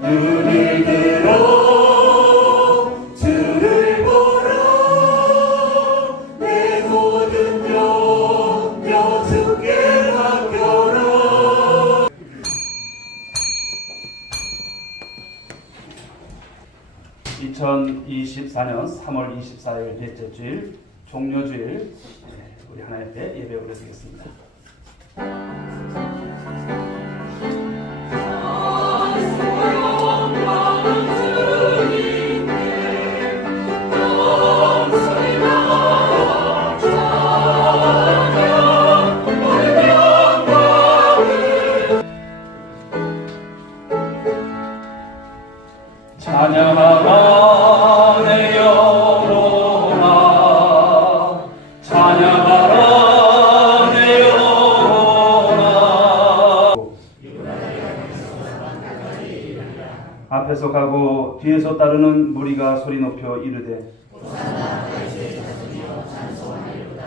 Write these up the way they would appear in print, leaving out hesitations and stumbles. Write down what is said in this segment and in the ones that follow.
눈을 들어 주를 보라. 내 모든 염려 주께 맡겨라. 2024년 3월 24일 넷째 주일 종료주일, 우리 하나님 앞에 예배 올려드리겠습니다. 찬양하라 내 영혼아, 찬양하라 내 영혼아. 앞에서 가고 뒤에서 따르는 무리가 소리 높여 이르되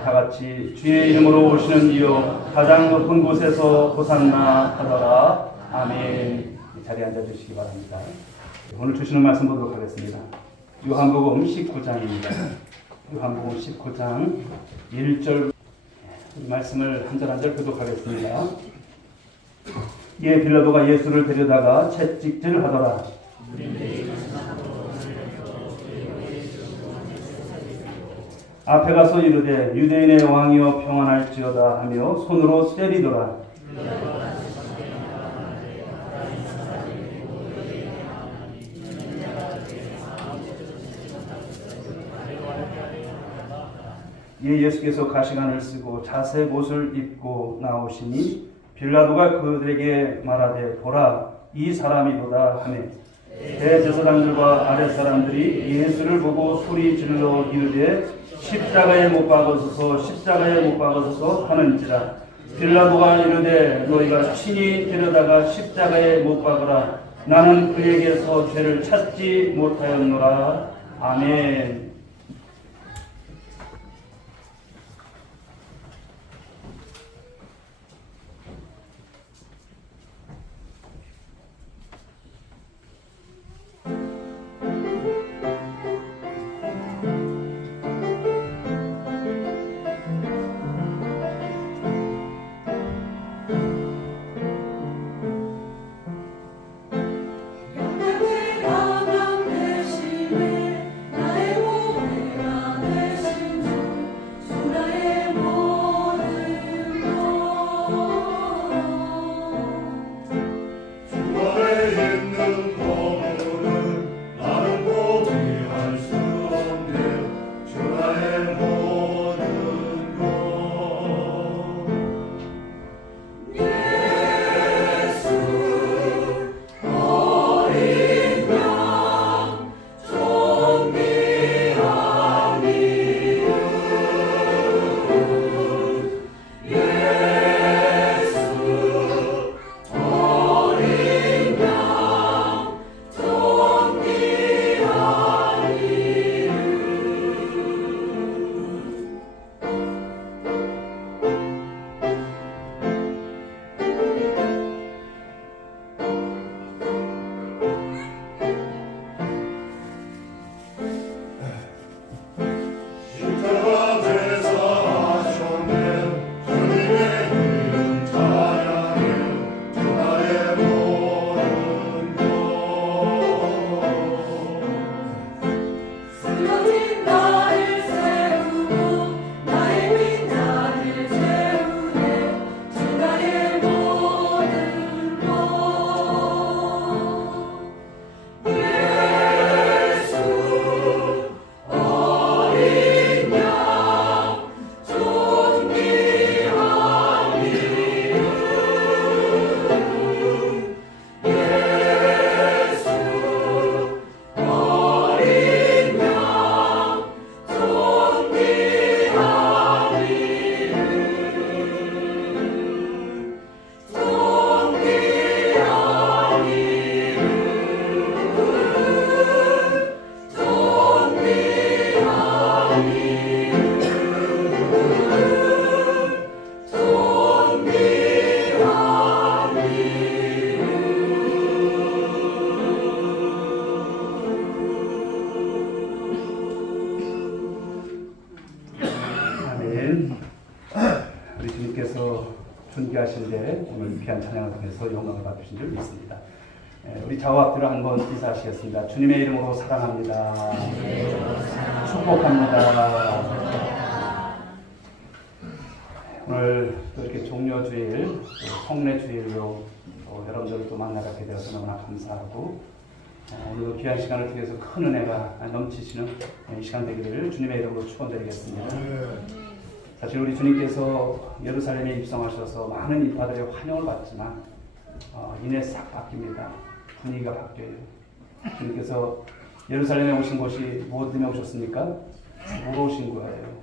다같이 주의 이름으로 오시는 이여 가장 높은 곳에서 호산나 하더라. 아멘. 이 자리에 앉아주시기 바랍니다. 오늘 주시는 말씀 보도록 하겠습니다. 요한복음 19장입니다. 요한복음 19장 1절 말씀을 한 절 한 절 교독하겠습니다. 이에 빌라도가 예수를 데려다가 채찍질 하더라. 앞에 가서 이르되 유대인의 왕이여 평안할지어다 하며 손으로 때리더라. 이에 예수께서 가시관을 쓰고 자색 옷을 입고 나오시니 빌라도가 그들에게 말하되 보라 이 사람이로다 하매 대제사장들과 아랫사람들이 예수를 보고 소리 질러 이르되 십자가에 못 박으소서 십자가에 못 박으소서 하는지라. 빌라도가 이르되 너희가 친히 데려다가 십자가에 못 박으라. 나는 그에게서 죄를 찾지 못하였노라. 아멘. 영광을 강한 대심에 나의 준비하신데 오늘 귀한 찬양을 통해서 영광을 받으신 줄 믿습니다. 우리 좌우 앞뒤로 한번 인사하시겠습니다. 주님의 이름으로 사랑합니다. 축복합니다. 오늘 또 이렇게 종료주일, 성례주일로 여러분들을 또 만나뵙게 되어서 너무나 감사하고 오늘도 귀한 시간을 통해서 큰 은혜가 넘치시는 이 시간 되기를 주님의 이름으로 축원드리겠습니다. 사실 우리 주님께서 예루살렘에 입성하셔서 많은 이파들의 환영을 받지만 이내 싹 바뀝니다. 분위기가 바뀌어요. 주님께서 예루살렘에 오신 것이 무엇 때문에 오셨습니까? 죽으러 오신 거예요.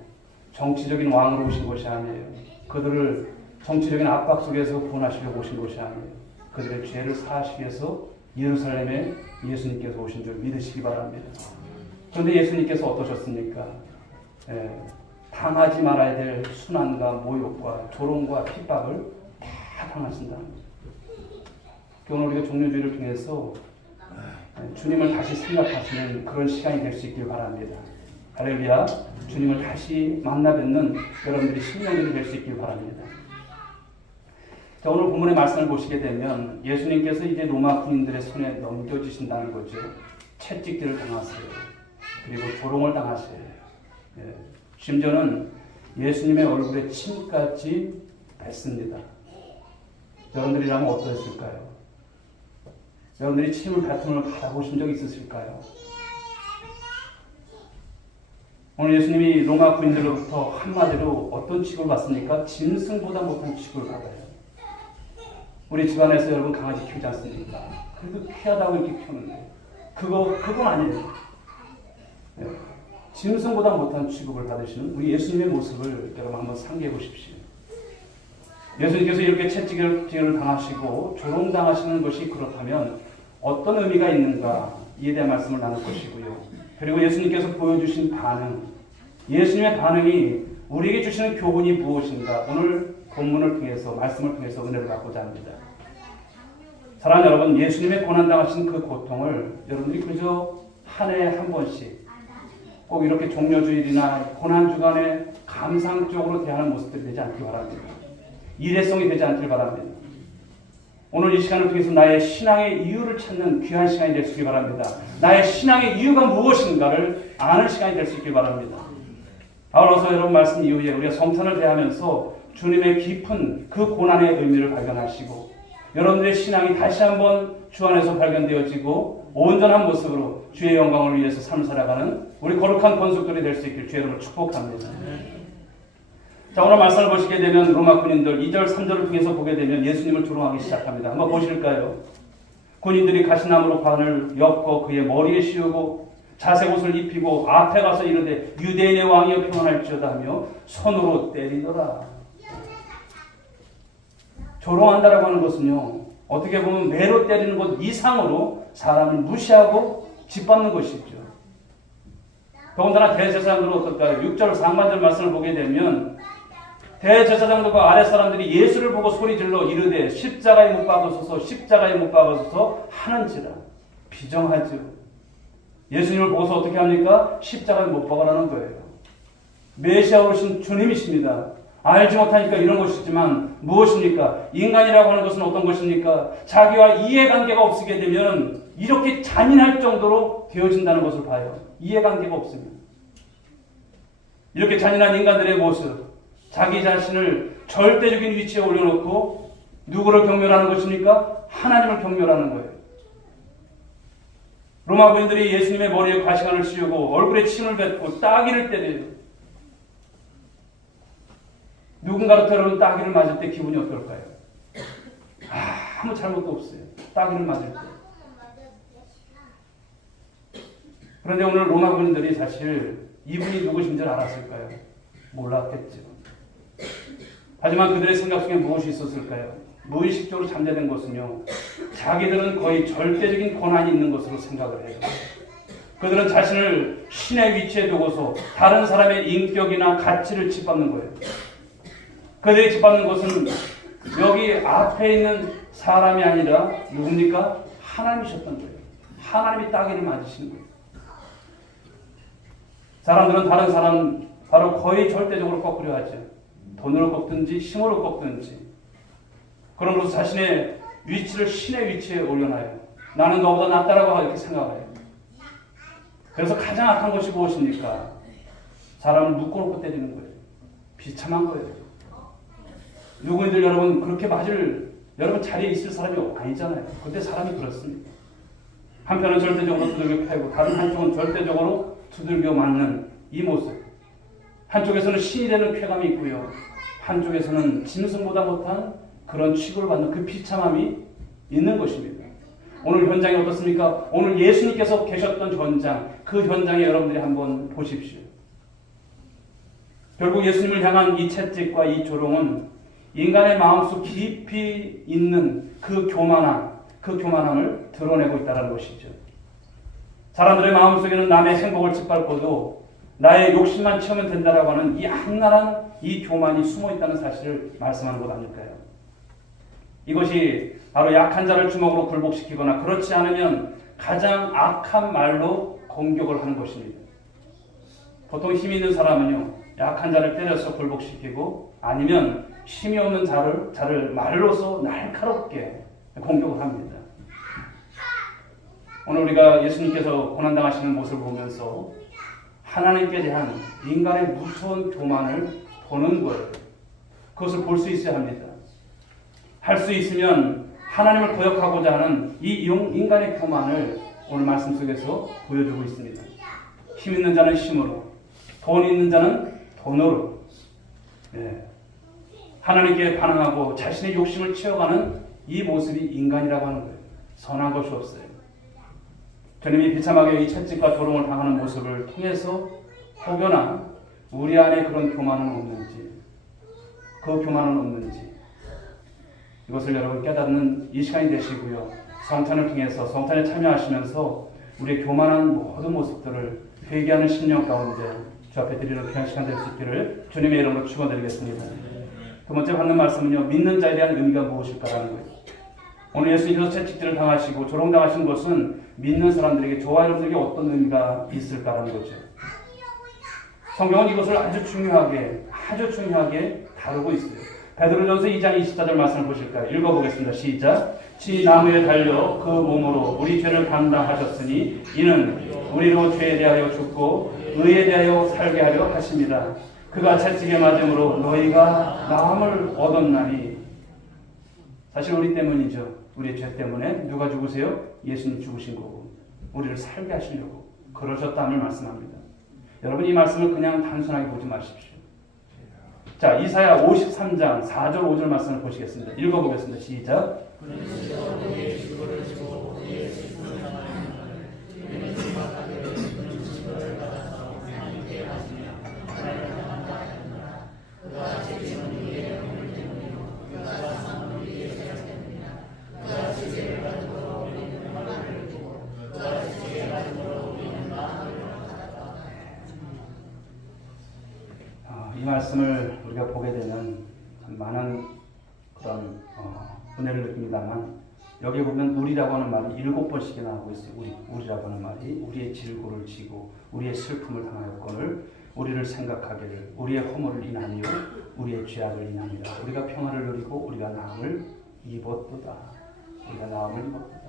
정치적인 왕으로 오신 것이 아니에요. 그들을 정치적인 압박 속에서 구원하시려고 오신 것이 아니에요. 그들의 죄를 사하시기 위해서 예루살렘에 예수님께서 오신 줄 믿으시기 바랍니다. 그런데 예수님께서 어떠셨습니까? 당하지 말아야 될 순환과 모욕과 조롱과 핍박을 다 당하신다는 거죠. 오늘 우리가 종료주의를 통해서 주님을 다시 생각하시는 그런 시간이 될 수 있길 바랍니다. 할렐루야. 주님을 다시 만나 뵙는 여러분들이 신령들이 될 수 있길 바랍니다. 자, 오늘 본문의 말씀을 보시게 되면 예수님께서 이제 로마 군인들의 손에 넘겨지신다는 거죠. 채찍질을 당하세요. 그리고 조롱을 당하세요. 심지어는 예수님의 얼굴에 침까지 뱉습니다. 여러분들이라면 어떠했을까요? 여러분들이 침을 뱉음을 받아보신 적 있으실까요? 오늘 예수님이 로마 군인들로부터 한마디로 어떤 취급을 받습니까? 짐승보다 못한 취급을 받아요. 우리 집안에서 여러분 강아지 키우지 않습니까? 그래도 귀하다고 이렇게 키우는데 그건 아니에요. 짐승보다 못한 취급을 받으시는 우리 예수님의 모습을 여러분 한번 상기해 보십시오. 예수님께서 이렇게 채찍질을 당하시고 조롱당하시는 것이 그렇다면 어떤 의미가 있는가 이에 대한 말씀을 나눌 것이고요. 그리고 예수님께서 보여주신 반응, 예수님의 반응이 우리에게 주시는 교훈이 무엇인가 오늘 본문을 통해서 말씀을 통해서 은혜를 받고자 합니다. 사랑하는 여러분, 예수님의 고난당하신 그 고통을 여러분들이 그저 한 해에 한 번씩 꼭 이렇게 종료주일이나 고난주간에 감상적으로 대하는 모습들이 되지 않길 바랍니다. 일회성이 되지 않길 바랍니다. 오늘 이 시간을 통해서 나의 신앙의 이유를 찾는 귀한 시간이 될 수 있길 바랍니다. 나의 신앙의 이유가 무엇인가를 아는 시간이 될 수 있길 바랍니다. 아울러서 여러분 말씀 이후에 우리가 성탄을 대하면서 주님의 깊은 그 고난의 의미를 발견하시고 여러분들의 신앙이 다시 한번 주 안에서 발견되어지고 온전한 모습으로 주의 영광을 위해서 삶을 살아가는 우리 거룩한 권속들이 될 수 있길 주의 이름으로 축복합니다. 자, 오늘 말씀을 보시게 되면 로마 군인들 2절 3절을 통해서 보게 되면 예수님을 조롱하기 시작합니다. 한번 보실까요? 군인들이 가시나무로 관을 엮어 그의 머리에 씌우고 자색옷을 입히고 앞에 가서 이르되 유대인의 왕이여 평안할지어다 하며 손으로 때리더라. 조롱한다라고 하는 것은요, 어떻게 보면 매로 때리는 것 이상으로 사람을 무시하고 짓밟는 것이죠. 더군다나 대제사장들은 어떨까요? 6절 상반절 말씀을 보게 되면 대제사장들과 아랫 사람들이 예수를 보고 소리질러 이르되 십자가에 못 박으소서 십자가에 못 박으소서 하는지라. 비정하죠. 예수님을 보고서 어떻게 합니까? 십자가에 못 박으라는 거예요. 메시아로 오신 주님이십니다. 알지 못하니까 이런 것이지만 무엇입니까? 인간이라고 하는 것은 어떤 것입니까? 자기와 이해관계가 없게 되면 이렇게 잔인할 정도로 되어진다는 것을 봐요. 이해관계가 없으면. 이렇게 잔인한 인간들의 모습, 자기 자신을 절대적인 위치에 올려놓고 누구를 경멸하는 것입니까? 하나님을 경멸하는 거예요. 로마 군인들이 예수님의 머리에 가시관을 씌우고 얼굴에 침을 뱉고 따귀를 때려요. 누군가로 여러분 따귀를 맞을 때 기분이 어떨까요? 아무 잘못도 없어요. 따귀를 맞을 때. 그런데 오늘 로마 군인들이 사실 이분이 누구신지 알았을까요? 몰랐겠죠. 하지만 그들의 생각 속에 무엇이 있었을까요? 무의식적으로 잠재된 것은요, 자기들은 거의 절대적인 권한이 있는 것으로 생각을 해요. 그들은 자신을 신의 위치에 두고서 다른 사람의 인격이나 가치를 짓밟는 거예요. 그들이 짓밟는 것은 여기 앞에 있는 사람이 아니라 누굽니까? 하나님이셨던 거예요. 하나님이 따귀를 맞으시는 거예요. 사람들은 다른 사람 바로 거의 절대적으로 꺾으려 하죠. 돈으로 꺾든지 힘으로 꺾든지. 그러므로 자신의 위치를 신의 위치에 올려놔요. 나는 너보다 낫다라고 이렇게 생각해요. 그래서 가장 악한 것이 무엇입니까? 사람을 묶어놓고 때리는 거예요. 비참한 거예요. 누구들 여러분 그렇게 맞을 여러분 자리에 있을 사람이 아니잖아요. 그때 사람이 그렇습니다. 한편은 절대적으로 두들겨 패고 다른 한쪽은 절대적으로 두들겨 맞는 이 모습. 한쪽에서는 신이 되는 쾌감이 있고요. 한쪽에서는 짐승보다 못한 그런 취급을 받는 그 비참함이 있는 것입니다. 오늘 현장이 어떻습니까? 오늘 예수님께서 계셨던 현장, 그 현장에 여러분들이 한번 보십시오. 결국 예수님을 향한 이 채찍과 이 조롱은 인간의 마음속 깊이 있는 그 교만함을 드러내고 있다는 것이죠. 사람들의 마음속에는 남의 행복을 짓밟고도 나의 욕심만 채우면 된다라고 하는 이 악랄한 이 교만이 숨어 있다는 사실을 말씀하는 것 아닐까요? 이것이 바로 약한 자를 주먹으로 굴복시키거나 그렇지 않으면 가장 악한 말로 공격을 하는 것입니다. 보통 힘 있는 사람은요, 약한 자를 때려서 굴복시키고 아니면 힘이 없는 자를 말로서 날카롭게 공격을 합니다. 오늘 우리가 예수님께서 고난당하시는 모습을 보면서 하나님께 대한 인간의 무서운 교만을 보는 거예요. 그것을 볼 수 있어야 합니다. 할 수 있으면 하나님을 거역하고자 하는 이 인간의 교만을 오늘 말씀 속에서 보여주고 있습니다. 힘 있는 자는 힘으로, 돈 있는 자는 돈으로, 하나님께 반항하고 자신의 욕심을 채워가는 이 모습이 인간이라고 하는 거예요. 선한 것이 없어요. 주님이 비참하게 이 채찍과 조롱을 당하는 모습을 통해서 혹여나 우리 안에 그런 교만은 없는지, 그 교만은 없는지 이것을 여러분 깨닫는 이 시간이 되시고요. 성탄을 통해서 성탄에 참여하시면서 우리의 교만한 모든 모습들을 회개하는 심령 가운데 주 앞에 드리는 귀한 시간 될 수 있기를 주님의 이름으로 축원드리겠습니다. 두 번째 받는 말씀은요, 믿는 자에 대한 의미가 무엇일까라는 거예요. 오늘 예수님께서 채찍질을 당하시고 조롱당하신 것은 믿는 사람들에게, 저와 여러분들에게 어떤 의미가 있을까라는 거죠. 성경은 이것을 아주 중요하게 다루고 있어요. 베드로전서 2장 24절 말씀을 보실까요? 읽어보겠습니다. 시작. 지 나무에 달려 그 몸으로 우리 죄를 감당하셨으니 이는 우리로 죄에 대하여 죽고 의에 대하여 살게 하려 하십니다. 그가 채찍에 맞음으로 너희가 나음을 얻었나니. 사실 우리 때문이죠. 우리의 죄 때문에 누가 죽으세요? 예수님 죽으신 거고 우리를 살게 하시려고 그러셨다는 말씀합니다. 여러분 이 말씀을 그냥 단순하게 보지 마십시오. 자, 이사야 53장 4절 5절 말씀을 보시겠습니다. 읽어보겠습니다. 시작. 이 말씀을 우리가 보게 되면 많은 그런 은혜를 느낍니다만, 여기 보면 우리라고 하는 말이 7번씩이나 나오고 있어요. 우리라고 하는 말이 우리의 질고를 지고 우리의 슬픔을 당하였거늘 우리를 생각하기를 우리의 허물을 인하며 우리의 죄악을 인합니다. 우리가 평안을 누리고 우리가 나음을 입었도다. 우리가 나음을 입었도다.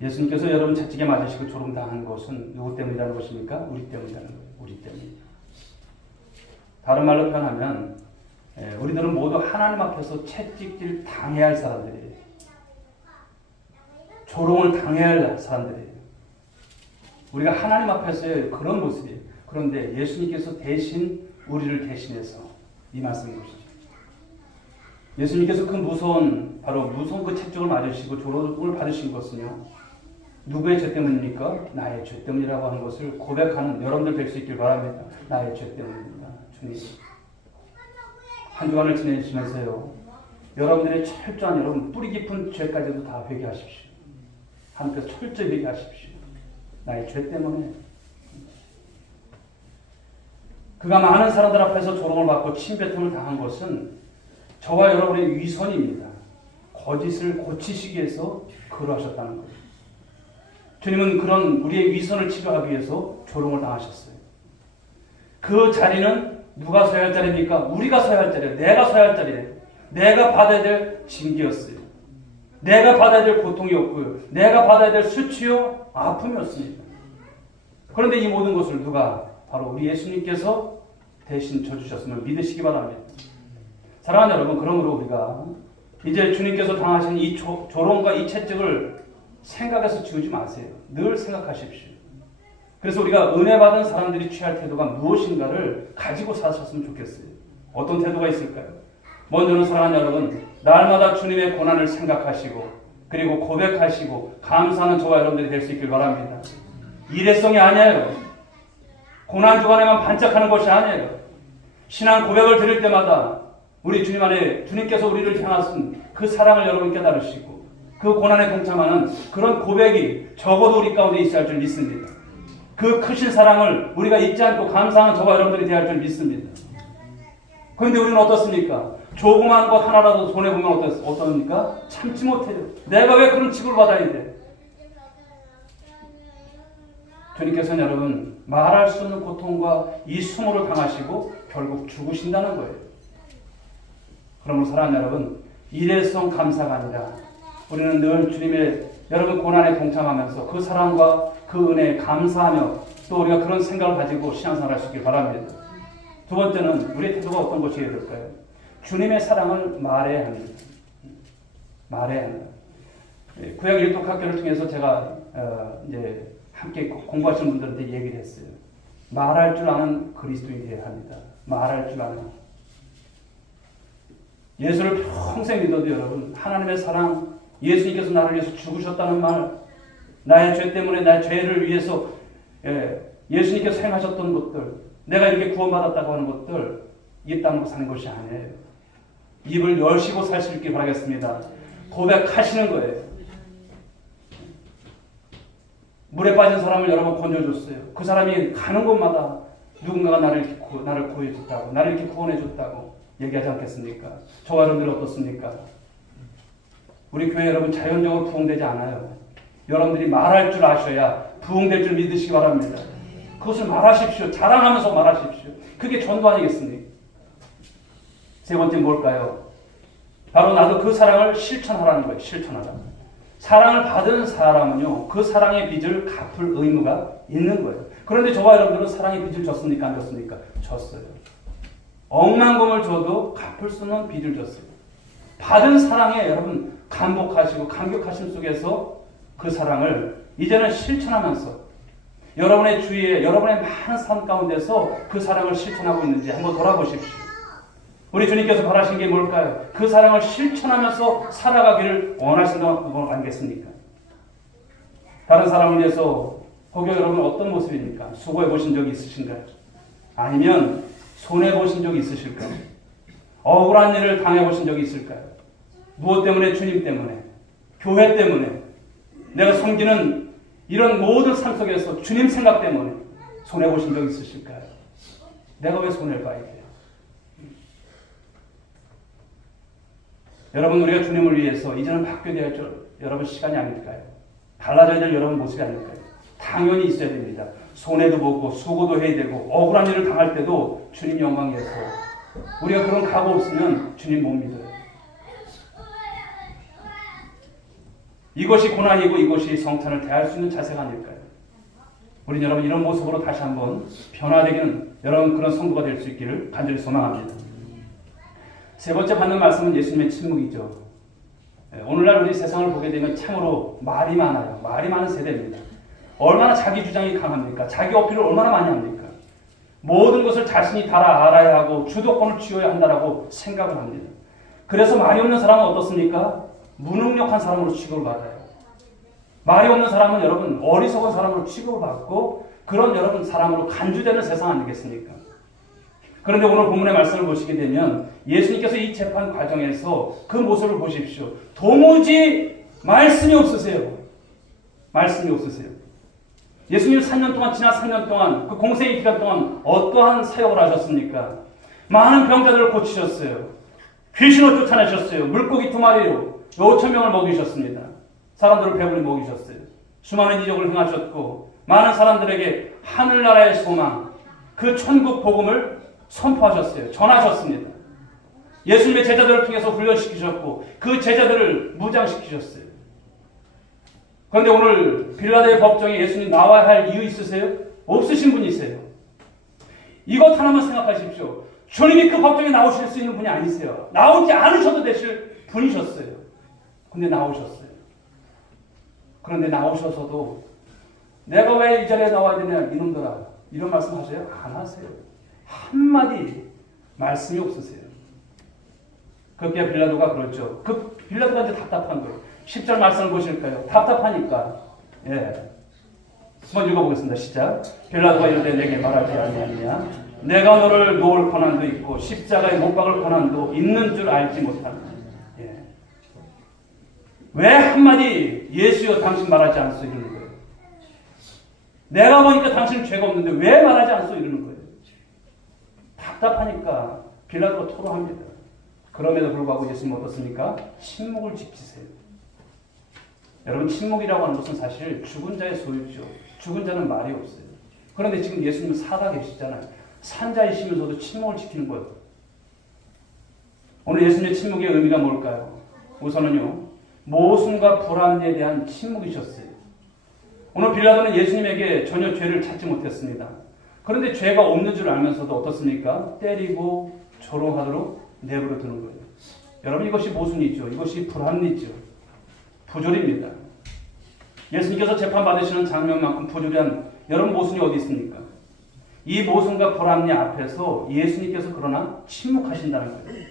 예수님께서 여러분 채찍에 맞으시고 조롱당한 것은 누구 때문이라는 것입니까? 우리 때문이라는 거예요. 우리 때문입니다. 다른 말로 표현하면 우리들은 모두 하나님 앞에서 채찍질 당해야 할 사람들이에요. 조롱을 당해야 할 사람들이에요. 우리가 하나님 앞에서의 그런 모습이에요. 그런데 예수님께서 대신 우리를 대신해서 이 말씀인 것이죠. 예수님께서 그 무서운 그 채찍을 맞으시고 조롱을 받으신 것은요, 누구의 죄 때문입니까? 나의 죄 때문이라고 하는 것을 고백하는 여러분들 될 수 있길 바랍니다. 나의 죄 때문입니다. 주님, 한 주간을 지내시면서요, 여러분들의 철저한 여러분 뿌리 깊은 죄까지도 다 회개하십시오. 하나님께서 철저히 회개하십시오. 나의 죄 때문에. 그가 많은 사람들 앞에서 조롱을 받고 침뱉음을 당한 것은 저와 여러분의 위선입니다. 거짓을 고치시기 위해서 그러하셨다는 거예요. 주님은 그런 우리의 위선을 치료하기 위해서 조롱을 당하셨어요. 그 자리는 누가 서야 할 자리입니까? 우리가 서야 할 자리예요. 내가 서야 할 자리예요. 내가 받아야 될 징계였어요. 내가 받아야 될 고통이었고요. 내가 받아야 될 수치요 아픔이었습니다. 그런데 이 모든 것을 누가? 바로 우리 예수님께서 대신 져주셨음을 믿으시기 바랍니다. 사랑하는 여러분, 그러므로 우리가 이제 주님께서 당하신 이 조롱과 이 채찍을 생각해서 지우지 마세요. 늘 생각하십시오. 그래서 우리가 은혜 받은 사람들이 취할 태도가 무엇인가를 가지고 사셨으면 좋겠어요. 어떤 태도가 있을까요? 먼저는 사랑하는 여러분, 날마다 주님의 고난을 생각하시고 그리고 고백하시고 감사하는 저와 여러분들이 될 수 있길 바랍니다. 일회성이 아니에요. 고난 주간에만 반짝하는 것이 아니에요. 신앙 고백을 드릴 때마다 우리 주님 안에 주님께서 우리를 향하신 그 사랑을 여러분 깨달으시고 그 고난에 동참하는 그런 고백이 적어도 우리 가운데 있어야 할 줄 믿습니다. 그 크신 사랑을 우리가 잊지 않고 감사하는 저와 여러분들이 되어야 할 줄 믿습니다. 그런데 우리는 어떻습니까? 조그만 것 하나라도 손해보면 어떻습니까? 참지 못해요. 내가 왜 그런 취급을 받아야 돼? 주님께서는 여러분 말할 수 없는 고통과 이 수모를 당하시고 결국 죽으신다는 거예요. 그러므로 사랑하는 여러분, 일회성 감사가 아니라 우리는 늘 주님의 여러분 고난에 동참하면서 그 사랑과 그 은혜에 감사하며 또 우리가 그런 생각을 가지고 신앙생활을 할 수 있길 바랍니다. 두 번째는 우리의 태도가 어떤 것이어야 될까요? 주님의 사랑을 말해야 합니다. 말해야 합니다. 구약 일독학교를 통해서 제가 이제 함께 공부하시는 분들한테 얘기를 했어요. 말할 줄 아는 그리스도인이 되어야 합니다. 말할 줄 아는. 예수를 평생 믿어도 여러분, 하나님의 사랑, 예수님께서 나를 위해서 죽으셨다는 말, 나의 죄 때문에 나의 죄를 위해서 예수님께서 행하셨던 것들, 내가 이렇게 구원받았다고 하는 것들, 입 다물고 사는 것이 아니에요. 입을 열시고 살 수 있길 바라겠습니다. 고백하시는 거예요. 물에 빠진 사람을 여러분 건져줬어요. 그 사람이 가는 곳마다 누군가가 나를 구해줬다고, 나를 이렇게 구원해줬다고 얘기하지 않겠습니까? 저와 여러분들 어떻습니까? 우리 교회 여러분 자연적으로 부흥되지 않아요. 여러분들이 말할 줄 아셔야 부흥될 줄 믿으시기 바랍니다. 그것을 말하십시오. 자랑하면서 말하십시오. 그게 전도 아니겠습니까? 세 번째 뭘까요? 바로 나도 그 사랑을 실천하라는 거예요. 실천하라. 사랑을 받은 사람은요, 그 사랑의 빚을 갚을 의무가 있는 거예요. 그런데 저와 여러분들은 사랑의 빚을 졌습니까? 안 졌습니까? 졌어요. 억만 금을 줘도 갚을 수 없는 빚을 졌어요. 받은 사랑에 여러분 감복하시고 감격하심 속에서 그 사랑을 이제는 실천하면서 여러분의 주위에 여러분의 많은 삶 가운데서 그 사랑을 실천하고 있는지 한번 돌아보십시오. 우리 주님께서 바라신 게 뭘까요? 그 사랑을 실천하면서 살아가기를 원하신다는 거 아니겠습니까? 다른 사람을 위해서 혹여 여러분 어떤 모습입니까? 수고해 보신 적이 있으신가요? 아니면 손해 보신 적이 있으실까요? 억울한 일을 당해 보신 적이 있을까요? 무엇 때문에? 주님 때문에, 교회 때문에, 내가 섬기는 이런 모든 삶 속에서 주님 생각 때문에 손해 보신 적 있으실까요? 내가 왜 손해를 봐야 돼요? 여러분, 우리가 주님을 위해서 이제는 바뀌어야 될 여러분 시간이 아닐까요? 달라져야 될 여러분 모습이 아닐까요? 당연히 있어야 됩니다. 손해도 보고 수고도 해야 되고 억울한 일을 당할 때도 주님 영광 위해서 우리가 그런 각오 없으면 주님 못 믿어요. 이것이 고난이고 이것이 성탄을 대할 수 있는 자세가 아닐까요? 우리 여러분 이런 모습으로 다시 한번 변화되기는 여러분 그런 성도가 될 수 있기를 간절히 소망합니다. 세 번째 받는 말씀은 예수님의 침묵이죠. 오늘날 우리 세상을 보게 되면 참으로 말이 많아요. 말이 많은 세대입니다. 얼마나 자기 주장이 강합니까? 자기 어필을 얼마나 많이 합니까? 모든 것을 자신이 다 알아야 하고 주도권을 쥐어야 한다라고 생각을 합니다. 그래서 말이 없는 사람은 어떻습니까? 무능력한 사람으로 취급을 받아요. 말이 없는 사람은 여러분 어리석은 사람으로 취급을 받고 그런 여러분 사람으로 간주되는 세상 아니겠습니까? 그런데 오늘 본문의 말씀을 보시게 되면 예수님께서 이 재판 과정에서 그 모습을 보십시오. 도무지 말씀이 없으세요. 말씀이 없으세요. 예수님 3년 동안, 지난 3년 동안, 그 공생의 기간 동안 어떠한 사역을 하셨습니까? 많은 병자들을 고치셨어요. 귀신을 쫓아내셨어요. 물고기 2마리로 5,000명을 먹이셨습니다. 사람들을 배불리 먹이셨어요. 수많은 이적을 행하셨고 많은 사람들에게 하늘나라의 소망, 그 천국 복음을 선포하셨어요. 전하셨습니다. 예수님의 제자들을 통해서 훈련시키셨고 그 제자들을 무장시키셨어요. 그런데 오늘 빌라도의 법정에 예수님 나와야 할 이유 있으세요? 없으신 분이세요. 이것 하나만 생각하십시오. 주님이 그 법정에 나오실 수 있는 분이 아니세요. 나오지 않으셔도 되실 분이셨어요. 근데 나오셨어요. 그런데 나오셔서도 내가 왜 이 자리에 나와야 되냐 이놈들아 이런 말씀 하세요? 안 하세요. 한마디 말씀이 없으세요. 그게 빌라도가 그렇죠. 그 빌라도가 이제 답답한 거예요. 10절 말씀을 보실까요? 답답하니까. 예. 한번 읽어보겠습니다. 시작. 빌라도가 이르되 내게 말하지 아니하느냐 내가 너를 놓을 권한도 있고 십자가에 못 박을 권한도 있는 줄 알지 못하느냐. 예. 왜 한마디 예수여 당신 말하지 않소 이러는 거예요. 내가 보니까 당신은 죄가 없는데 왜 말하지 않소 이러는 거예요. 답답하니까 빌라도가 토로합니다. 그럼에도 불구하고 예수님은 어떻습니까? 침묵을 지키세요. 여러분 침묵이라고 하는 것은 사실 죽은 자의 소유죠. 죽은 자는 말이 없어요. 그런데 지금 예수님은 살아 계시잖아요. 산자이시면서도 침묵을 지키는 거예요. 오늘 예수님의 침묵의 의미가 뭘까요? 우선은요. 모순과 불합리에 대한 침묵이셨어요. 오늘 빌라도는 예수님에게 전혀 죄를 찾지 못했습니다. 그런데 죄가 없는 줄 알면서도 어떻습니까? 때리고 조롱하도록 내버려 두는 거예요. 여러분 이것이 모순이죠. 이것이 불합리죠. 부조리입니다. 예수님께서 재판받으시는 장면만큼 부조리한 여러분 모순이 어디 있습니까? 이 모순과 불합리 앞에서 예수님께서 그러나 침묵하신다는 거예요.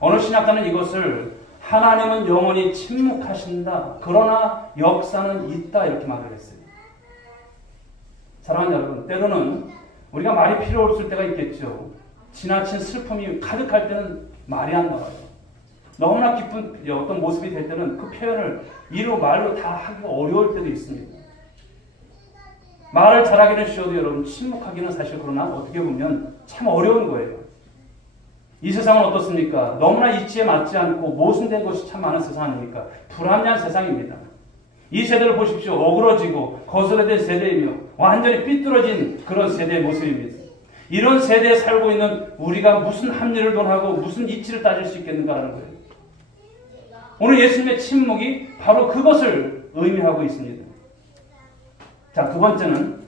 어느 신학자는 이것을 하나님은 영원히 침묵하신다. 그러나 역사는 있다. 이렇게 말을 했어요. 사랑하는 여러분, 때로는 우리가 말이 필요 없을 때가 있겠죠. 지나친 슬픔이 가득할 때는 말이 안 나와요. 너무나 기쁜 어떤 모습이 될 때는 그 표현을 이로 말로 다 하기가 어려울 때도 있습니다. 말을 잘하기는 쉬워도 여러분 침묵하기는 사실 그러나 어떻게 보면 참 어려운 거예요. 이 세상은 어떻습니까? 너무나 이치에 맞지 않고 모순된 것이 참 많은 세상 아닙니까? 불합리한 세상입니다. 이 세대를 보십시오. 어그러지고 거스레된 세대이며 완전히 삐뚤어진 그런 세대의 모습입니다. 이런 세대에 살고 있는 우리가 무슨 합리를 논하고 무슨 이치를 따질 수 있겠는가라는 거예요. 오늘 예수님의 침묵이 바로 그것을 의미하고 있습니다. 자, 두 번째는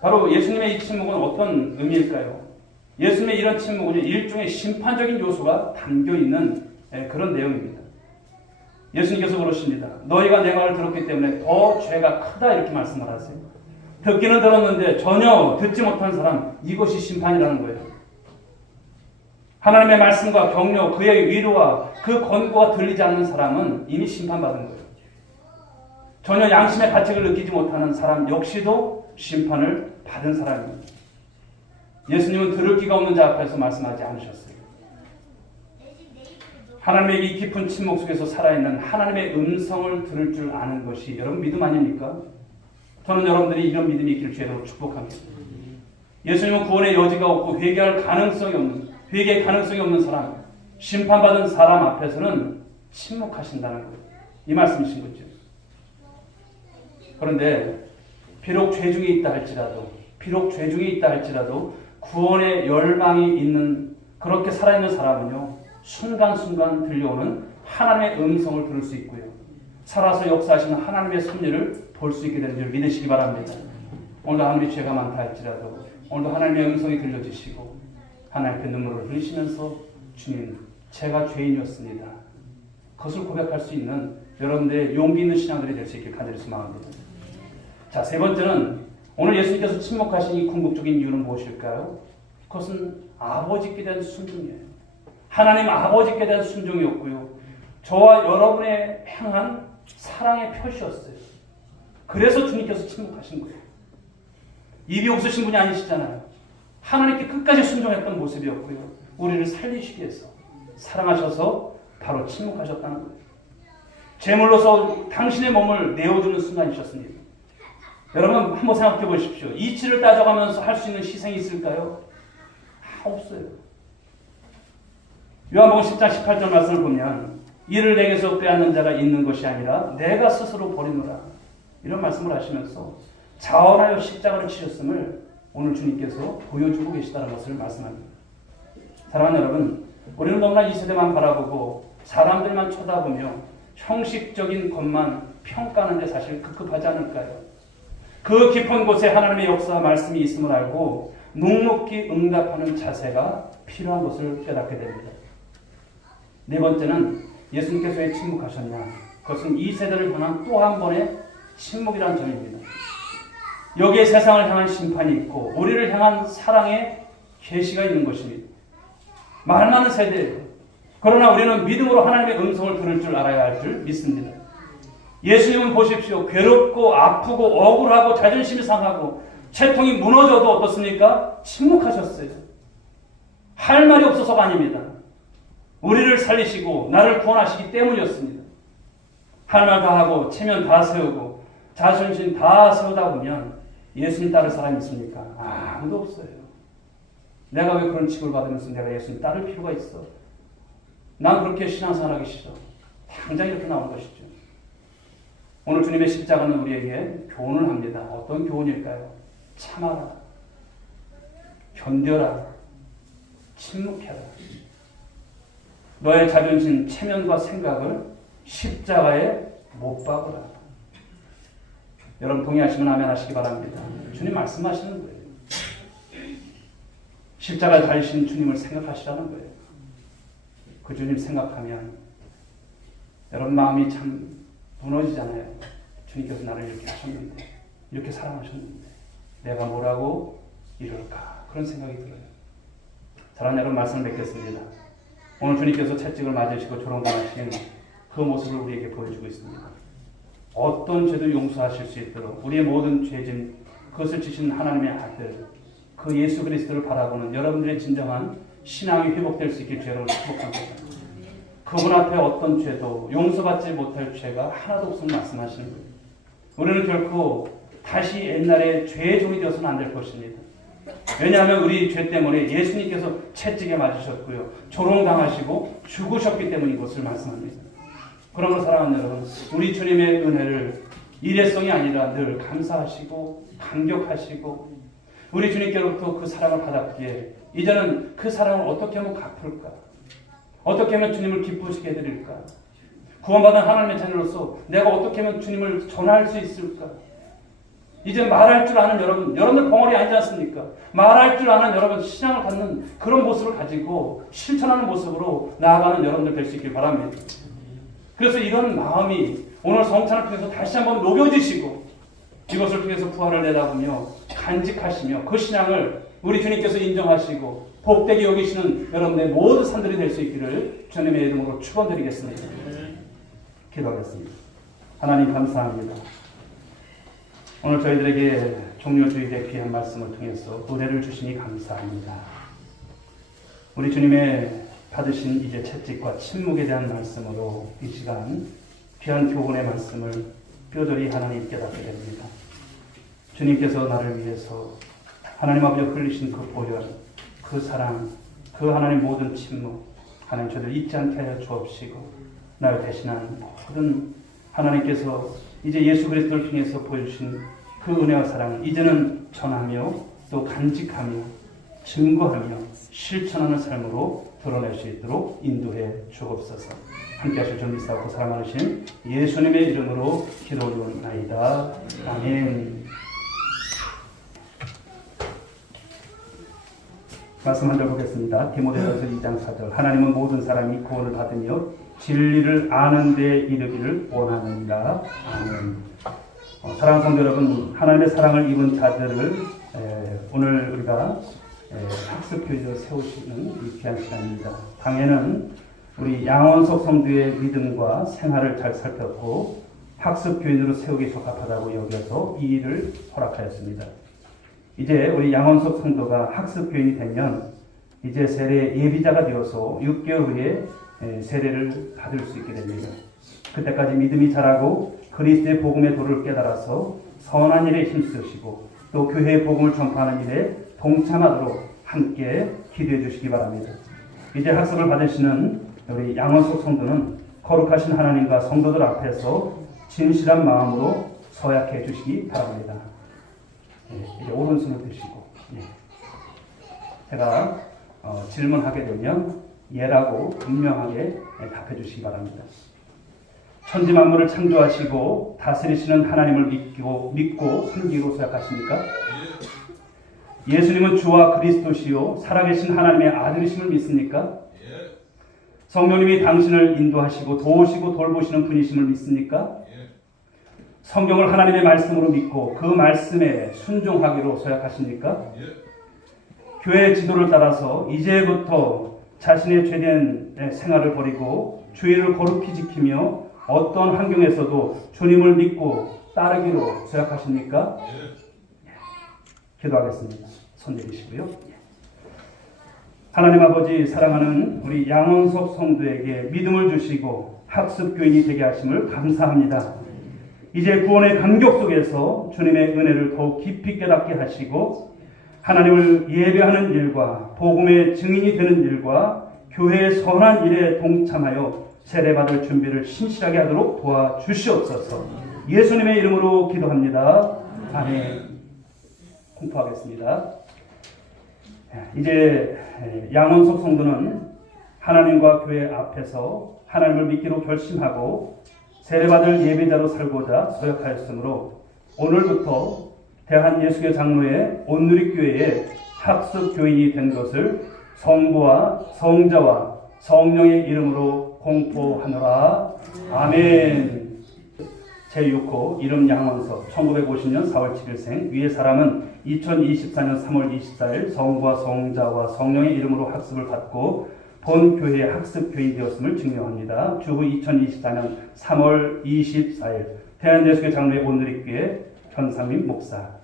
바로 예수님의 이 침묵은 어떤 의미일까요? 예수님의 이런 침묵은 일종의 심판적인 요소가 담겨있는 그런 내용입니다. 예수님께서 그러십니다. 너희가 내 말을 들었기 때문에 더 죄가 크다 이렇게 말씀을 하세요. 듣기는 들었는데 전혀 듣지 못한 사람, 이것이 심판이라는 거예요. 하나님의 말씀과 격려, 그의 위로와 그 권고가 들리지 않는 사람은 이미 심판받은 거예요. 전혀 양심의 가책을 느끼지 못하는 사람 역시도 심판을 받은 사람입니다. 예수님은 들을 귀가 없는 자 앞에서 말씀하지 않으셨어요. 하나님의 이 깊은 침묵 속에서 살아있는 하나님의 음성을 들을 줄 아는 것이 여러분 믿음 아닙니까? 저는 여러분들이 이런 믿음이 있기를 주의로 축복합니다. 예수님은 구원의 여지가 없고 회개의 가능성이 없는 사람, 심판받은 사람 앞에서는 침묵하신다는 거예요. 이 말씀이신 거죠. 그런데 비록 죄 중에 있다 할지라도 구원의 열망이 있는 그렇게 살아있는 사람은요. 순간순간 들려오는 하나님의 음성을 들을 수 있고요. 살아서 역사하시는 하나님의 섭리를 볼 수 있게 되는 줄 믿으시기 바랍니다. 오늘도 하나님의 죄가 많다 할지라도 오늘도 하나님의 음성이 들려주시고 하나님께 눈물을 흘리시면서 주님 제가 죄인이었습니다. 그것을 고백할 수 있는 여러분들의 용기 있는 신앙들이 될 수 있길 간절히 소망합니다. 자, 세 번째는 오늘 예수님께서 침묵하신 이 궁극적인 이유는 무엇일까요? 그것은 아버지께 대한 순종이에요. 하나님 아버지께 대한 순종이었고요. 저와 여러분의 향한 사랑의 표시였어요. 그래서 주님께서 침묵하신 거예요. 입이 없으신 분이 아니시잖아요. 하나님께 끝까지 순종했던 모습이었고요. 우리를 살리시기 위해서 사랑하셔서 바로 침묵하셨다는 거예요. 제물로서 당신의 몸을 내어주는 순간이셨습니다. 여러분 한번 생각해 보십시오. 이치를 따져가면서 할 수 있는 희생이 있을까요? 없어요. 요한복음 10장 18절 말씀을 보면 이를 내게서 빼앗는 자가 있는 것이 아니라 내가 스스로 버리노라 이런 말씀을 하시면서 자원하여 십자가를 치셨음을 오늘 주님께서 보여주고 계시다는 것을 말씀합니다. 사랑하는 여러분, 우리는 너무나 이 세대만 바라보고 사람들만 쳐다보며 형식적인 것만 평가하는 데 사실 급급하지 않을까요? 그 깊은 곳에 하나님의 역사와 말씀이 있음을 알고 묵묵히 응답하는 자세가 필요한 것을 깨닫게 됩니다. 네 번째는 예수님께서 왜 침묵하셨냐? 그것은 이 세대를 향한 또 한 번의 침묵이라는 점입니다. 여기에 세상을 향한 심판이 있고 우리를 향한 사랑의 계시가 있는 것입니다. 말 많은 세대예요. 그러나 우리는 믿음으로 하나님의 음성을 들을 줄 알아야 할 줄 믿습니다. 예수님은 보십시오. 괴롭고 아프고 억울하고 자존심이 상하고 채통이 무너져도 어떻습니까? 침묵하셨어요. 할 말이 없어서가 아닙니다. 우리를 살리시고 나를 구원하시기 때문이었습니다. 할 말 다 하고 체면 다 세우고 자존심 다 세우다 보면 예수님 따를 사람이 있습니까? 아무도 없어요. 내가 왜 그런 취급을 받으면서 내가 예수님 따를 필요가 있어? 난 그렇게 신앙생활하기 싫어. 당장 이렇게 나오는 것이죠. 오늘 주님의 십자가는 우리에게 교훈을 합니다. 어떤 교훈일까요? 참아라. 견뎌라. 침묵해라. 너의 자존심, 체면과 생각을 십자가에 못 박으라. 여러분 동의하시면 아멘 하시기 바랍니다. 주님 말씀하시는 거예요. 십자가에 달리신 주님을 생각하시라는 거예요. 그 주님 생각하면 여러분 마음이 참 무너지잖아요. 주님께서 나를 이렇게 하셨는데, 이렇게 사랑하셨는데 내가 뭐라고 이럴까? 그런 생각이 들어요. 사랑하는 여러분 말씀을 맺겠습니다. 오늘 주님께서 채찍을 맞으시고 조롱당하신 그 모습을 우리에게 보여주고 있습니다. 어떤 죄도 용서하실 수 있도록 우리의 모든 죄짐, 그것을 지신 하나님의 아들, 그 예수 그리스도를 바라보는 여러분들의 진정한 신앙이 회복될 수 있길 주여를 축복합니다. 그분 앞에 어떤 죄도 용서받지 못할 죄가 하나도 없음을 말씀하시는 거예요. 우리는 결코 다시 옛날에 죄의 종이 되어서는 안 될 것입니다. 왜냐하면 우리 죄 때문에 예수님께서 채찍에 맞으셨고요. 조롱당하시고 죽으셨기 때문인 것을 말씀합니다. 그러므로 사랑하는 여러분, 우리 주님의 은혜를 일회성이 아니라 늘 감사하시고 감격하시고 우리 주님께로부터 그 사랑을 받았기에 이제는 그 사랑을 어떻게 하면 갚을까? 어떻게 하면 주님을 기쁘시게 해드릴까? 구원받은 하나님의 자녀로서 내가 어떻게 하면 주님을 전할 수 있을까? 이제 말할 줄 아는 여러분들 벙어리 아니지 않습니까? 말할 줄 아는 여러분, 신앙을 갖는 그런 모습을 가지고 실천하는 모습으로 나아가는 여러분들 될 수 있길 바랍니다. 그래서 이런 마음이 오늘 성찬을 통해서 다시 한번 녹여지시고 이것을 통해서 부활을 내다보며 간직하시며 그 신앙을 우리 주님께서 인정하시고 복되게 여기시는 여러분의 모든 산들이 될 수 있기를 주님의 이름으로 축원드리겠습니다. 기도하겠습니다. 하나님 감사합니다. 오늘 저희들에게 종료주일의 귀한 말씀을 통해서 은혜를 주시니 감사합니다. 우리 주님의 받으신 이제 채찍과 침묵에 대한 말씀으로 이 시간 귀한 교훈의 말씀을 뼈저리 하나님 깨닫게 됩니다. 주님께서 나를 위해서 하나님 아버지가 흘리신 그 보혈, 그 사랑, 그 하나님 모든 침묵, 하나님 저들 잊지 않게 하여 주옵시고 나를 대신한 모든 하나님께서 이제 예수 그리스도를 통해서 보여주신 그 은혜와 사랑을 이제는 전하며 또 간직하며 증거하며 실천하는 삶으로 드러낼 수 있도록 인도해 주옵소서. 함께 하실 줄 믿사옵고 사랑 많으신 예수님의 이름으로 기도 올리옵나이다. 아멘. 말씀 한 절 보겠습니다. 디모데전서 2장 4절. 하나님은 모든 사람이 구원을 받으며 진리를 아는 데 이르기를 원하느니라. 아멘. 사랑하는 성도 여러분, 하나님의 사랑을 입은 자들을 오늘 우리가 학습교회로 세우시는 이 귀한 시간입니다. 당에는 우리 양원석 성도의 믿음과 생활을 잘 살폈고 학습교인으로 세우기 적합하다고 여겨서 이 일을 허락하였습니다. 이제 우리 양원석 성도가 학습교인이 되면 이제 세례 예비자가 되어서 6개월 후에 세례를 받을 수 있게 됩니다. 그때까지 믿음이 자라고 그리스도의 복음의 도를 깨달아서 선한 일에 힘쓰시고 또 교회의 복음을 전파하는 일에 동참하도록 함께 기도해 주시기 바랍니다. 이제 학습을 받으시는 우리 양원석 성도는 거룩하신 하나님과 성도들 앞에서 진실한 마음으로 서약해 주시기 바랍니다. 이제 오른손을 드시고 제가 질문하게 되면 예라고 분명하게 답해 주시기 바랍니다. 천지 만물을 창조하시고 다스리시는 하나님을 믿고 섬기고 생각하십니까? 예수님은 주와 그리스도시요 살아계신 하나님의 아들이심을 믿습니까? 성령님이 당신을 인도하시고 도우시고 돌보시는 분이심을 믿습니까? 성경을 하나님의 말씀으로 믿고 그 말씀에 순종하기로 서약하십니까? 교회의 지도를 따라서 이제부터 자신의 죄된 생활을 버리고 주의를 거룩히 지키며 어떤 환경에서도 주님을 믿고 따르기로 서약하십니까? 기도하겠습니다. 손 내리시고요. 하나님 아버지, 사랑하는 우리 양원석 성도에게 믿음을 주시고 학습교인이 되게 하심을 감사합니다. 이제 구원의 감격 속에서 주님의 은혜를 더욱 깊이 깨닫게 하시고 하나님을 예배하는 일과 복음의 증인이 되는 일과 교회의 선한 일에 동참하여 세례받을 준비를 신실하게 하도록 도와주시옵소서. 예수님의 이름으로 기도합니다. 아멘. 공포하겠습니다. 이제 양원석 성도는 하나님과 교회 앞에서 하나님을 믿기로 결심하고 세례받을 예배자로 살고자 서약하였으므로 오늘부터 대한예수교 장로회 온누리교회의 학습교인이 된 것을 성부와 성자와 성령의 이름으로 공포하노라. 아멘. 제6호 이름 양원석 1950년 4월 7일생 위의 사람은 2024년 3월 24일 성부와 성자와 성령의 이름으로 학습을 받고 본 교회의 학습교인 되었음을 증명합니다. 주후 2024년 3월 24일 대한예수교 장로회 온누리교회 현상민 목사.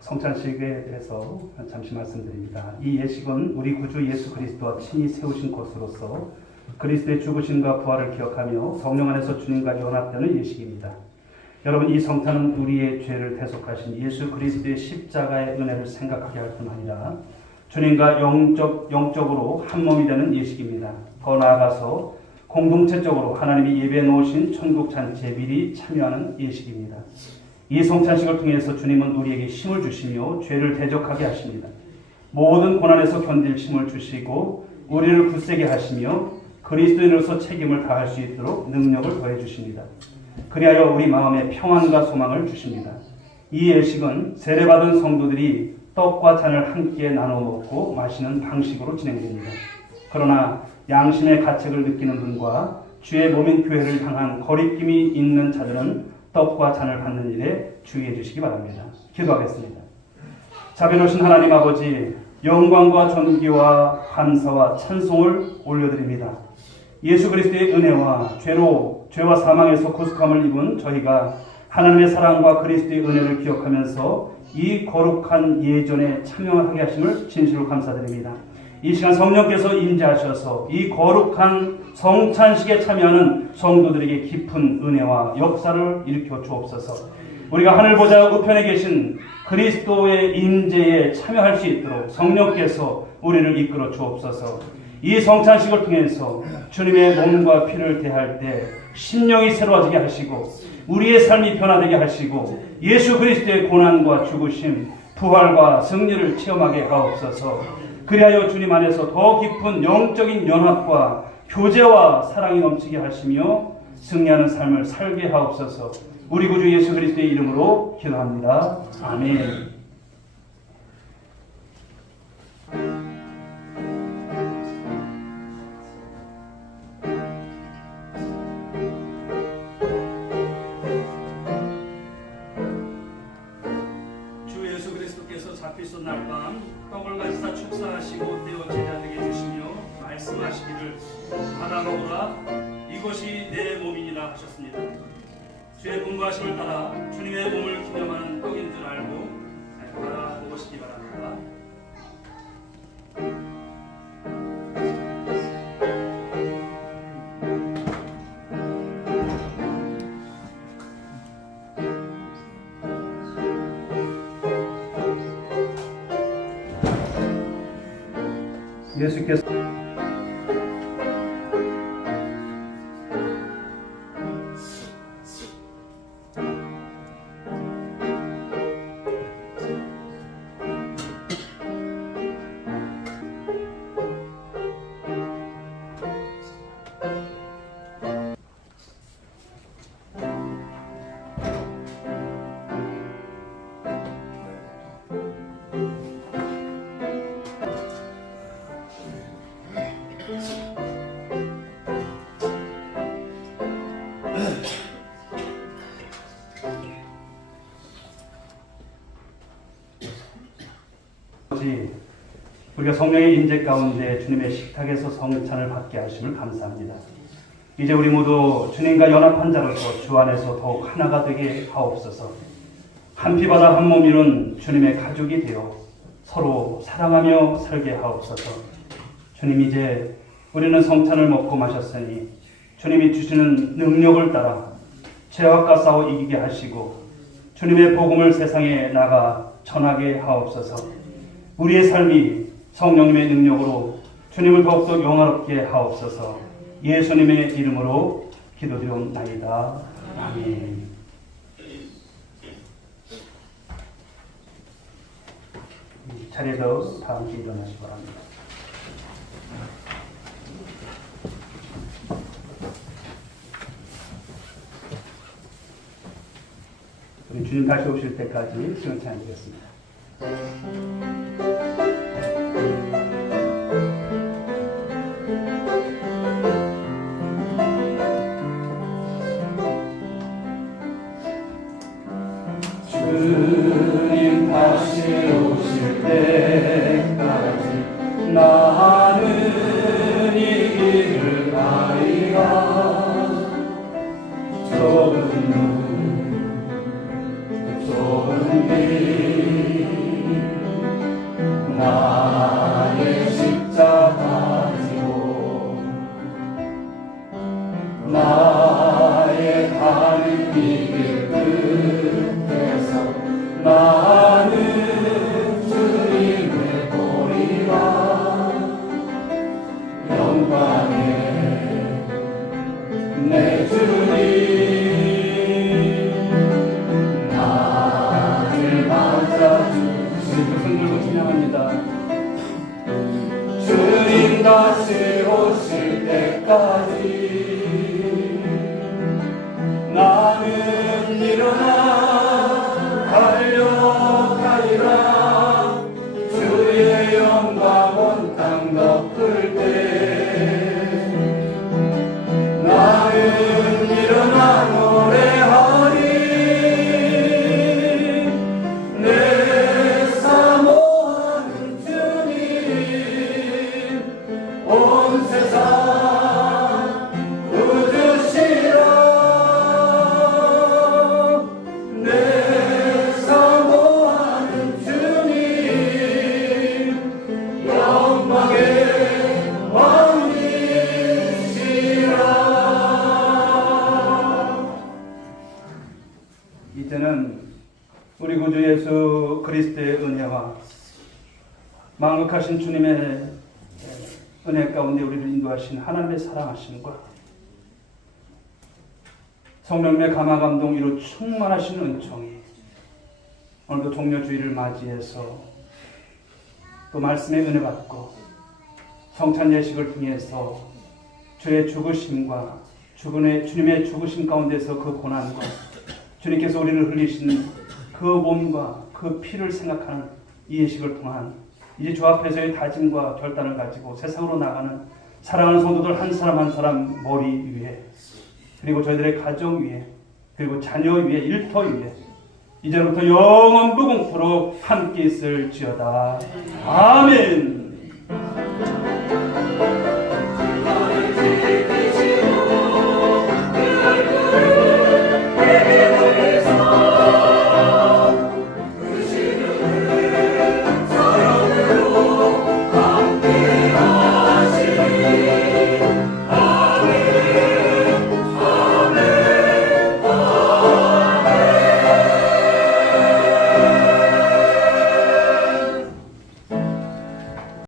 성찬식에 대해서 잠시 말씀드립니다. 이 예식은 우리 구주 예수 그리스도와 친히 세우신 것으로서 그리스도의 죽으심과 부활을 기억하며 성령 안에서 주님과 연합되는 예식입니다. 여러분, 이 성찬은 우리의 죄를 대속하신 예수 그리스도의 십자가의 은혜를 생각하게 할 뿐 아니라 주님과 영적으로 한 몸이 되는 예식입니다. 더 나아가서 공동체적으로 하나님이 예배해 놓으신 천국 잔치에 미리 참여하는 예식입니다. 이 성찬식을 통해서 주님은 우리에게 힘을 주시며 죄를 대적하게 하십니다. 모든 고난에서 견딜 힘을 주시고 우리를 굳세게 하시며 그리스도인으로서 책임을 다할 수 있도록 능력을 더해 주십니다. 그리하여 우리 마음에 평안과 소망을 주십니다. 이 예식은 세례받은 성도들이 떡과 잔을 함께 나눠 먹고 마시는 방식으로 진행됩니다. 그러나 양심의 가책을 느끼는 분과 주의 몸인 교회를 향한 거리낌이 있는 자들은 떡과 잔을 받는 일에 주의해 주시기 바랍니다. 기도하겠습니다. 자비로우신 하나님 아버지, 영광과 존귀와 감사와 찬송을 올려드립니다. 예수 그리스도의 은혜와 죄와 사망에서 구속함을 입은 저희가 하나님의 사랑과 그리스도의 은혜를 기억하면서 이 거룩한 예전에 참여하게 하심을 진실로 감사드립니다. 이 시간 성령께서 임재하셔서 이 거룩한 성찬식에 참여하는 성도들에게 깊은 은혜와 역사를 일으켜 주옵소서. 우리가 하늘 보좌 우편에 계신 그리스도의 임재에 참여할 수 있도록 성령께서 우리를 이끌어 주옵소서. 이 성찬식을 통해서 주님의 몸과 피를 대할 때 심령이 새로워지게 하시고 우리의 삶이 변화되게 하시고 예수 그리스도의 고난과 죽으심, 부활과 승리를 체험하게 하옵소서. 그리하여 주님 안에서 더 깊은 영적인 연합과 교제와 사랑이 넘치게 하시며 승리하는 삶을 살게 하옵소서. 우리 구주 예수 그리스도의 이름으로 기도합니다. 아멘. 주 예수 그리스도께서 잡히신 날 밤 떡을 가지사 축사하시고 떼어 제자들에게 주시며 말씀하시기를 받아 먹으라, 이것이 내 몸이니라 하셨습니다. 주의 분부하심을 따라 주님의 몸을 기념하는 떡인 줄 알고 받아 먹으시기 바랍니다. 예수께서 우리가 성령의 인재 가운데 주님의 식탁에서 성찬을 받게 하심을 감사합니다. 이제 우리 모두 주님과 연합한 자로서 주 안에서 더욱 하나가 되게 하옵소서. 한 피바다 한 몸 이룬 주님의 가족이 되어 서로 사랑하며 살게 하옵소서. 주님, 이제 우리는 성찬을 먹고 마셨으니 주님이 주시는 능력을 따라 죄악과 싸워 이기게 하시고 주님의 복음을 세상에 나가 전하게 하옵소서. 우리의 삶이 성령님의 능력으로 주님을 더욱더 영화롭게 하옵소서. 예수님의 이름으로 기도드리옵나이다. 아멘. 자리에서 다 함께 일어나시기 바랍니다. 우리 주님 다시 오실 때까지 승찬 드리겠습니다. 주님 다시 오실 때까지 나는 이 길을 가리라. 좁은 길 나의 십자가 지고 나의 가는 이 길 끝에서 나는 주님을 보리라. 영광의 내 주님 나를 맞아주시고 손 들고 찬양합니다. 주님 다시 오실 때까지 나는 일어나 달려가리라. 주의 영광 온 땅 덮을 때 나는 일어나 노래하리. 내 사모하는 주님 온 세상 웃으시라. 내 사모하는 주님 영광의 왕이시라. 이제는 우리 구주 예수 그리스도의 은혜와 만극하신 주님의 은혜 가운데 우리를 인도하신 하나님의 사랑하심과 성령님의 감화감동 이로 충만하신 은총이 오늘도 종려주의를 맞이해서 또 말씀의 은혜 받고 성찬 예식을 통해서 주의 죽으심과 주님의 죽으심 가운데서 그 고난과 주님께서 우리를 흘리신 그 몸과 그 피를 생각하는 이 예식을 통한 이제 주 앞에서의 다짐과 결단을 가지고 세상으로 나가는 사랑하는 성도들 한 사람 한 사람 머리 위에 그리고 저희들의 가정 위에 그리고 자녀 위에 일터 위에 이제부터 영원 무궁토록 함께 있을지어다. 아멘.